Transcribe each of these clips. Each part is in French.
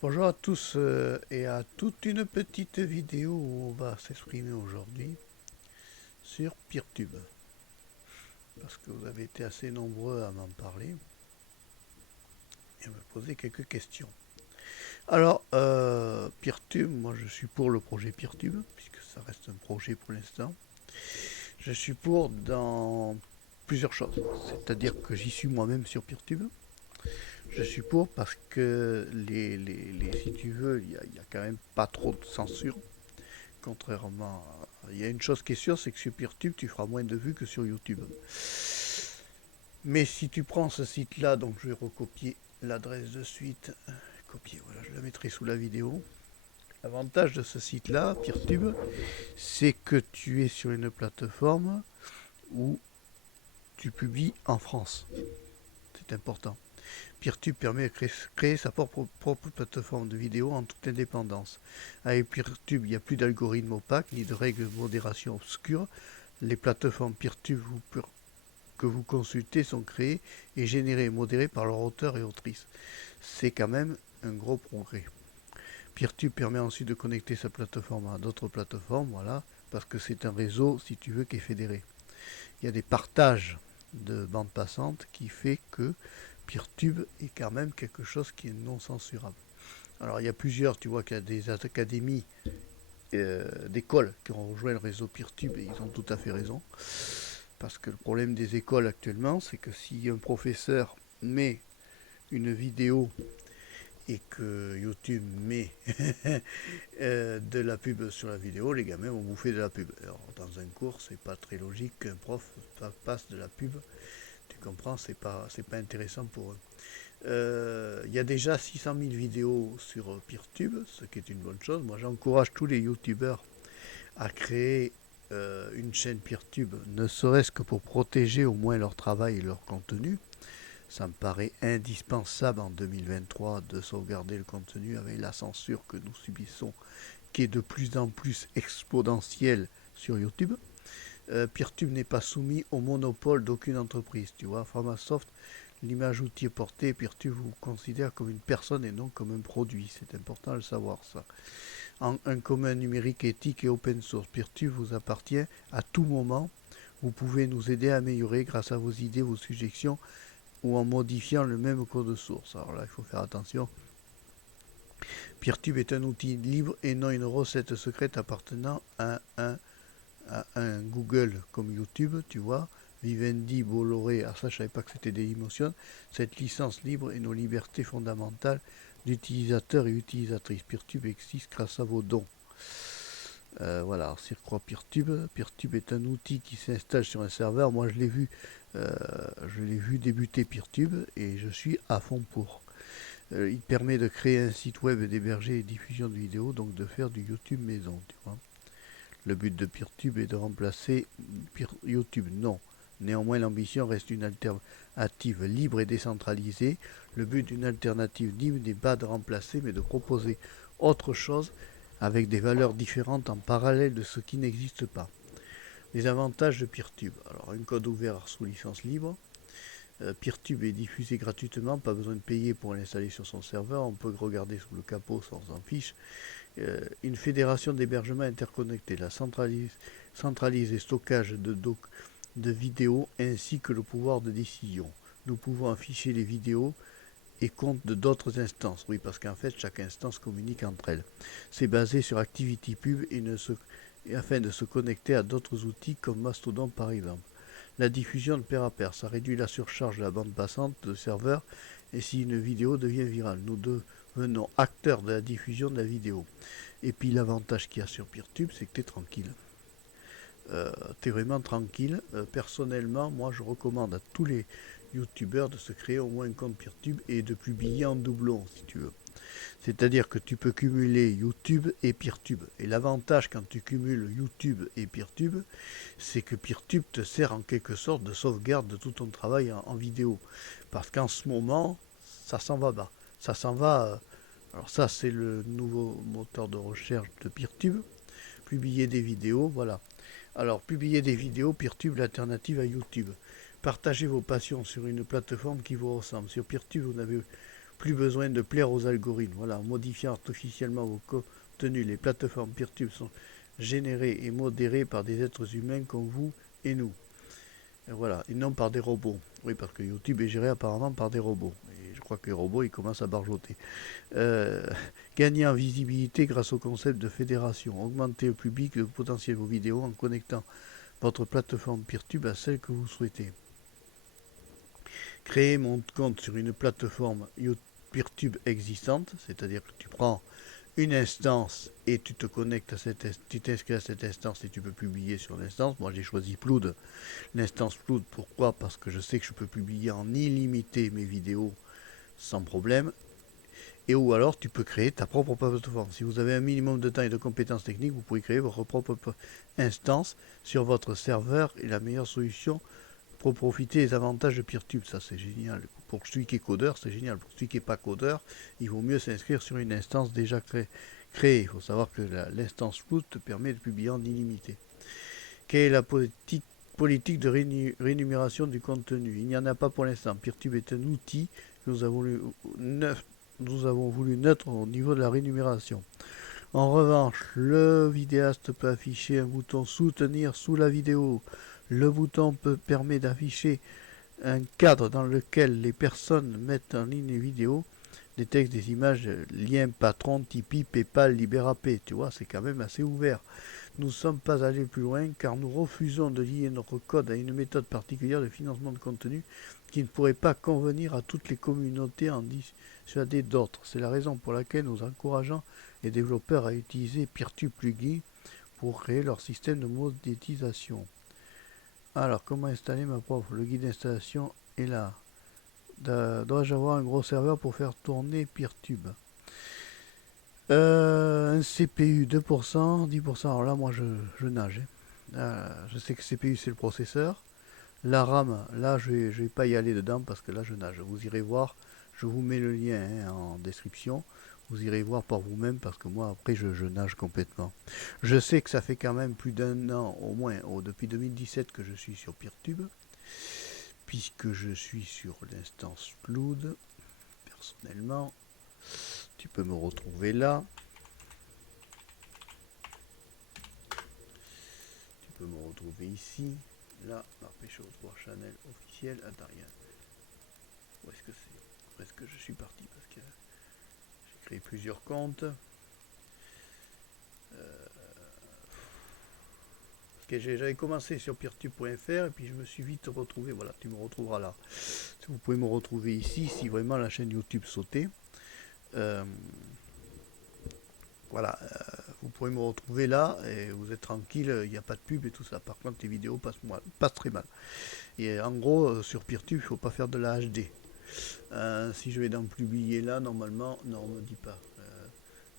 Bonjour à tous et à toute une petite vidéo où on va s'exprimer aujourd'hui sur Peertube. Parce que vous avez été assez nombreux à m'en parler et à me poser quelques questions. Alors, Peertube, moi je suis pour le projet Peertube, puisque ça reste un projet pour l'instant. Je suis pour dans plusieurs choses. C'est-à-dire que j'y suis moi-même sur Peertube. Je suis pour parce que si tu veux, il y a quand même pas trop de censure. Contrairement à... Il y a une chose qui est sûre, c'est que sur Peertube, tu feras moins de vues que sur YouTube. Mais si tu prends ce site-là, donc je vais recopier l'adresse de suite. Copier, voilà, je la mettrai sous la vidéo. L'avantage de ce site-là, Peertube, c'est que tu es sur une plateforme où tu publies en France. C'est important. Peertube permet de créer sa propre plateforme de vidéo en toute indépendance. Avec Peertube, il n'y a plus d'algorithme opaque ni de règles de modération obscures. Les plateformes Peertube que vous consultez sont créées et générées et modérées par leurs auteurs et autrices. C'est quand même un gros progrès. Peertube permet ensuite de connecter sa plateforme à d'autres plateformes, voilà, parce que c'est un réseau, si tu veux, qui est fédéré. Il y a des partages de bandes passantes qui fait que Peertube est quand même quelque chose qui est non censurable. Alors il y a plusieurs, tu vois qu'il y a des académies d'écoles qui ont rejoint le réseau Peertube et ils ont tout à fait raison. Parce que le problème des écoles actuellement, c'est que si un professeur met une vidéo et que YouTube met de la pub sur la vidéo, les gamins vont bouffer de la pub. Alors dans un cours, c'est pas très logique qu'un prof passe de la pub. Tu comprends, c'est pas intéressant pour eux. Il y a déjà 600 000 vidéos sur Peertube, ce qui est une bonne chose. Moi, j'encourage tous les youtubeurs à créer une chaîne Peertube, ne serait-ce que pour protéger au moins leur travail et leur contenu. Ça me paraît indispensable en 2023 de sauvegarder le contenu avec la censure que nous subissons, qui est de plus en plus exponentielle sur YouTube. Peertube n'est pas soumis au monopole d'aucune entreprise. Tu vois, Framasoft, l'image outil est portée, Peertube vous considère comme une personne et non comme un produit. C'est important de le savoir, ça. Un commun numérique éthique et open source. Peertube vous appartient à tout moment. Vous pouvez nous aider à améliorer grâce à vos idées, vos suggestions ou en modifiant le même code source. Alors là, il faut faire attention. Peertube est un outil libre et non une recette secrète appartenant à un Google comme YouTube, tu vois. Vivendi, Bolloré, ah ça je savais pas que c'était Dailymotion. Cette licence libre et nos libertés fondamentales d'utilisateurs et utilisatrices. Peertube existe grâce à vos dons. Voilà, alors c'est quoi Peertube? Peertube est un outil qui s'installe sur un serveur. Moi euh, je l'ai vu débuter Peertube et je suis à fond pour. Il permet de créer un site web et d'héberger et diffusion de vidéos, donc de faire du YouTube maison, tu vois. Le but de Peertube est de remplacer YouTube, non. Néanmoins, l'ambition reste une alternative libre et décentralisée. Le but d'une alternative libre n'est pas de remplacer, mais de proposer autre chose avec des valeurs différentes en parallèle de ce qui n'existe pas. Les avantages de Peertube. Alors, un code ouvert sous licence libre. Peertube est diffusé gratuitement, pas besoin de payer pour l'installer sur son serveur. On peut regarder sous le capot sans en fiche. Une fédération d'hébergement interconnecté, la centralisé stockage de vidéos ainsi que le pouvoir de décision. Nous pouvons afficher les vidéos et comptes de d'autres instances. Oui, parce qu'en fait, chaque instance communique entre elles. C'est basé sur ActivityPub et afin de se connecter à d'autres outils comme Mastodon par exemple. La diffusion de pair à pair, ça réduit la surcharge de la bande passante de serveur et si une vidéo devient virale, nous devenons acteurs de la diffusion de la vidéo. Et puis l'avantage qu'il y a sur Peertube, c'est que tu es tranquille. Tu es vraiment tranquille. Personnellement, moi je recommande à tous les youtubeurs de se créer au moins un compte Peertube et de publier en doublon si tu veux. C'est-à-dire que tu peux cumuler YouTube et Peertube. Et l'avantage quand tu cumules YouTube et Peertube, c'est que Peertube te sert en quelque sorte de sauvegarde de tout ton travail en vidéo. Parce qu'en ce moment, ça s'en va bas. Ça s'en va. Alors ça, c'est le nouveau moteur de recherche de Peertube. Publier des vidéos, voilà. Alors, publier des vidéos, Peertube, l'alternative à YouTube. Partagez vos passions sur une plateforme qui vous ressemble. Sur Peertube, Plus besoin de plaire aux algorithmes. Voilà, en modifiant artificiellement vos contenus, les plateformes PeerTube sont générées et modérées par des êtres humains comme vous et nous. Et voilà, et non par des robots. Oui, parce que YouTube est géré apparemment par des robots. Et je crois que les robots, ils commencent à barjoter. Euh, Gagner en visibilité grâce au concept de fédération. Augmenter le public le potentiel de vos vidéos en connectant votre plateforme PeerTube à celle que vous souhaitez. Créer mon compte sur une plateforme PeerTube existante, c'est-à-dire que tu prends une instance et tu te connectes à tu t'inscris à cette instance et tu peux publier sur l'instance. Moi j'ai choisi Ploud, l'instance Ploud. Pourquoi? Parce que je sais que je peux publier en illimité mes vidéos sans problème. Et ou alors tu peux créer ta propre plateforme. Si vous avez un minimum de temps et de compétences techniques, vous pouvez créer votre propre instance sur votre serveur et la meilleure solution pour profiter des avantages de PeerTube. Ça c'est génial. Pour celui qui est codeur, c'est génial. Pour celui qui n'est pas codeur, il vaut mieux s'inscrire sur une instance déjà créée. Il faut savoir que l'instance Flood te permet de publier en illimité. Quelle est la politique de rémunération du contenu? Il n'y en a pas pour l'instant. PeerTube est un outil que nous avons voulu neutre au niveau de la rémunération. En revanche, le vidéaste peut afficher un bouton soutenir sous la vidéo. Le bouton permet d'afficher un cadre dans lequel les personnes mettent en ligne les vidéos, des textes, des images, liens patron, Tipeee, Paypal, Liberapay. Tu vois, c'est quand même assez ouvert. Nous ne sommes pas allés plus loin car nous refusons de lier notre code à une méthode particulière de financement de contenu qui ne pourrait pas convenir à toutes les communautés en dissuader d'autres. C'est la raison pour laquelle nous encourageons les développeurs à utiliser PeerTube Plugin pour créer leur système de monétisation. Alors, comment installer ma propre? Le guide d'installation est là. Dois-je avoir un gros serveur pour faire tourner PeerTube? Un CPU 2%, 10%. Alors là, moi, je nage. Je sais que CPU, c'est le processeur. La RAM, là, je vais pas y aller dedans parce que là, je nage. Vous irez voir. Je vous mets le lien en description. Vous irez voir par vous-même parce que moi, après, je nage complètement. Je sais que ça fait quand même plus d'un an, au moins, depuis 2017 que je suis sur PeerTube. Puisque je suis sur l'instance Cloud, personnellement. Tu peux me retrouver là. Tu peux me retrouver ici. Là, Marpécho 3 Channel officiel. Attends, rien. Où est-ce que c'est? Où est-ce que je suis parti? Parce que j'ai créé plusieurs comptes. J'avais commencé sur peertube.fr et puis je me suis vite retrouvé. Voilà, tu me retrouveras là. Vous pouvez me retrouver ici si vraiment la chaîne YouTube sautait. Voilà, vous pouvez me retrouver là et vous êtes tranquille, il n'y a pas de pub et tout ça. Par contre, les vidéos passent très mal. Et en gros, sur PeerTube, il ne faut pas faire de la HD. Si je vais dans publier là, normalement, non, on ne me dit pas.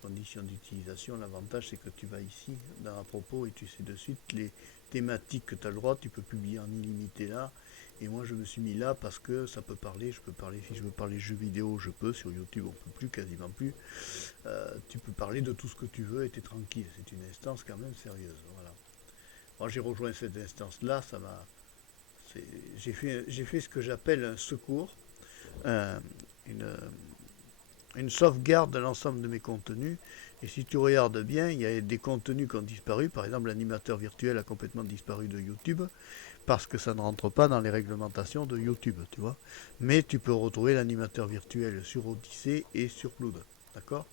Conditions d'utilisation, l'avantage c'est que tu vas ici, dans à propos, et tu sais de suite les thématiques que tu as le droit, tu peux publier en illimité là. Et moi je me suis mis là parce que ça peut parler, je peux parler, si je veux parler jeux vidéo, je peux, sur YouTube on peut plus, quasiment plus. Tu peux parler de tout ce que tu veux et tu es tranquille, c'est une instance quand même sérieuse. Voilà. Moi j'ai rejoint cette instance là, ça m'a. J'ai fait ce que j'appelle un secours, une, une sauvegarde de l'ensemble de mes contenus. Et si tu regardes bien, il y a des contenus qui ont disparu. Par exemple, l'animateur virtuel a complètement disparu de YouTube parce que ça ne rentre pas dans les réglementations de YouTube, tu vois. Mais tu peux retrouver l'animateur virtuel sur Odyssey et sur Cloud, d'accord?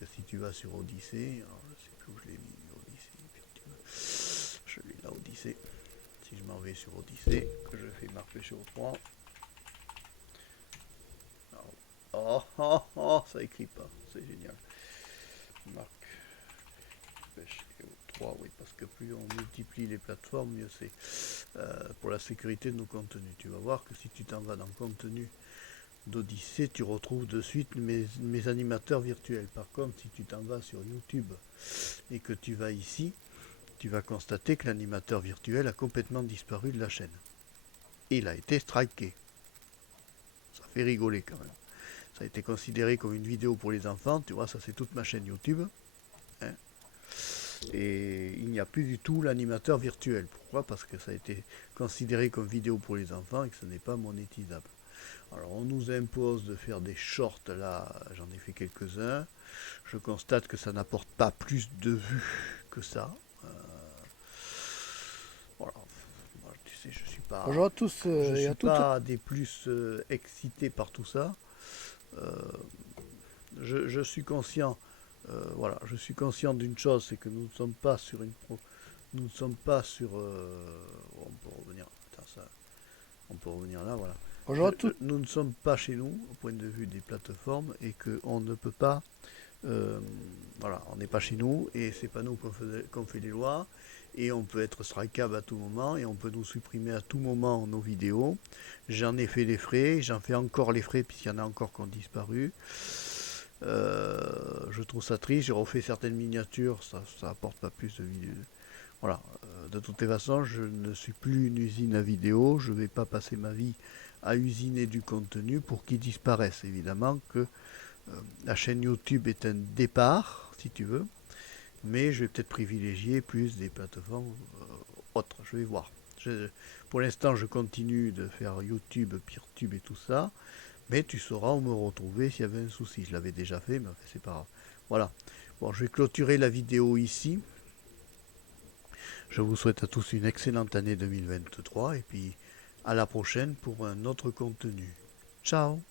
Que si tu vas sur Odyssey, alors je sais plus où je l'ai mis, Odyssey, je l'ai là, Odyssey. Si je m'en vais sur Odyssey, que je fais marquer sur 3. Oh, oh, oh, ça écrit pas, c'est génial. Marc Pêche 3, oui, parce que plus on multiplie les plateformes, mieux c'est. Pour la sécurité de nos contenus. Tu vas voir que si tu t'en vas dans contenu d'Odyssée, tu retrouves de suite mes animateurs virtuels. Par contre, si tu t'en vas sur YouTube et que tu vas ici, tu vas constater que l'animateur virtuel a complètement disparu de la chaîne. Il a été striké. Ça fait rigoler quand même. Ça a été considéré comme une vidéo pour les enfants. Tu vois, ça c'est toute ma chaîne YouTube. Hein, et il n'y a plus du tout l'animateur virtuel. Pourquoi? Parce que ça a été considéré comme vidéo pour les enfants et que ce n'est pas monétisable. Alors on nous impose de faire des shorts, là j'en ai fait quelques-uns. Je constate que ça n'apporte pas plus de vues que ça. Voilà. Moi, tu sais, Bonjour à tous je et suis à toutes. pas des plus excité par tout ça. Euh, je suis conscient, voilà, je suis conscient d'une chose, c'est que nous ne sommes pas sur nous ne sommes pas sur, on peut revenir, attends, ça, on peut revenir là, voilà. Bonjour à toutes. Nous ne sommes pas chez nous au point de vue des plateformes et qu'on ne peut pas, euh, voilà, on n'est pas chez nous et c'est pas nous qu'on fait les lois et on peut être strikeable à tout moment et on peut nous supprimer à tout moment nos vidéos. J'en ai fait les frais, j'en fais encore les frais puisqu'il y en a encore qui ont disparu. Je trouve ça triste, j'ai refait certaines miniatures, ça apporte pas plus de vidéos. Voilà, de toutes les façons, je ne suis plus une usine à vidéo, je ne vais pas passer ma vie à usiner du contenu pour qu'il disparaisse. Évidemment que la chaîne YouTube est un départ, si tu veux, mais je vais peut-être privilégier plus des plateformes autres, je vais voir. Pour l'instant, je continue de faire YouTube, PeerTube et tout ça, mais tu sauras où me retrouver s'il y avait un souci. Je l'avais déjà fait, mais c'est pas grave. Voilà. Bon, je vais clôturer la vidéo ici. Je vous souhaite à tous une excellente année 2023 et puis à la prochaine pour un autre contenu. Ciao!